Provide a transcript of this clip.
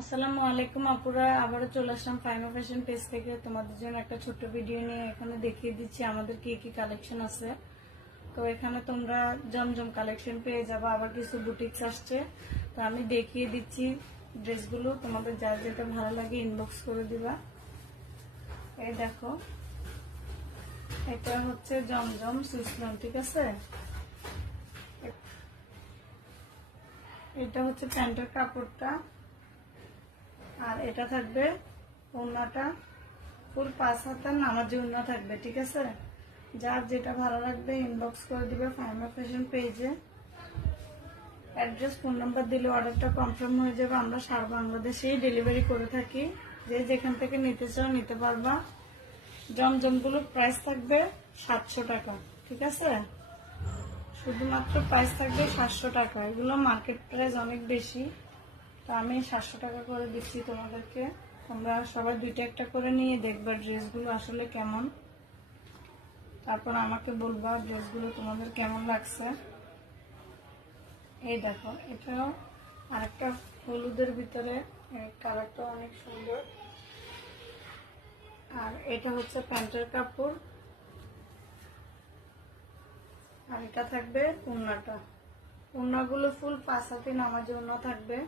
আসসালামু আলাইকুম আপুরা, আবারও চলে আসলাম ফাইমা ফ্যাশন পেজ থেকে তোমাদের জন্য একটা ছোট্ট ভিডিও নিয়ে। এখানে দেখিয়ে দিচ্ছি আমাদের কি কি কালেকশন আছে। তো এখানে তোমরা জমজম কালেকশন পেয়ে যাবে, আবার কিছু বুটিক্স আসছে। তো আমি দেখিয়ে দিচ্ছি ড্রেসগুলো, তোমাদের যার যেটা ভালো লাগে ইনবক্স করে দিবা। এই দেখো, এটা হচ্ছে জমজম সুইসলন, ঠিক আছে। এটা হচ্ছে প্যান্টের কাপড়টা, আর এটা থাকবে ওড়নাটা ফুল 5 হাতের নামাজি ওড়না থাকবে, ঠিক আছে। যার যেটা ভালো লাগবে ইনবক্স করে দিবে ফাইমা ফ্যাশন পেজে। অ্যাড্রেস ফোন নাম্বার দিলে অর্ডারটা কনফার্ম হয়ে যাবে। আমরা সারা বাংলাদেশেই ডেলিভারি করে থাকি, যে যেখান থেকে নিতে চাও নিতে পারবা। জমজমগুলো প্রাইস থাকবে 700 টাকা, ঠিক আছে। শুধুমাত্র প্রাইস থাকবে 700 টাকা। এগুলো মার্কেট প্রাইস অনেক বেশি, তো আমি 700 টাকা করে দিচ্ছি তোমাদেরকে। তোমরা সবাই দুইটা একটা করে নিয়ে দেখবা ড্রেসগুলো আসলে কেমন, তারপর আমাকে বলবা ড্রেসগুলো তোমাদের কেমন লাগছে। এই দেখো, এটাও আরেকটা হলুদের ভিতরে, কালারটা অনেক সুন্দর। আর এটা হচ্ছে প্যান্টের কাপড়, আর এটা থাকবে ওড়নাটা। ওড়নাগুলো ফুল 5 হাতে নামাজি ওড়না থাকবে।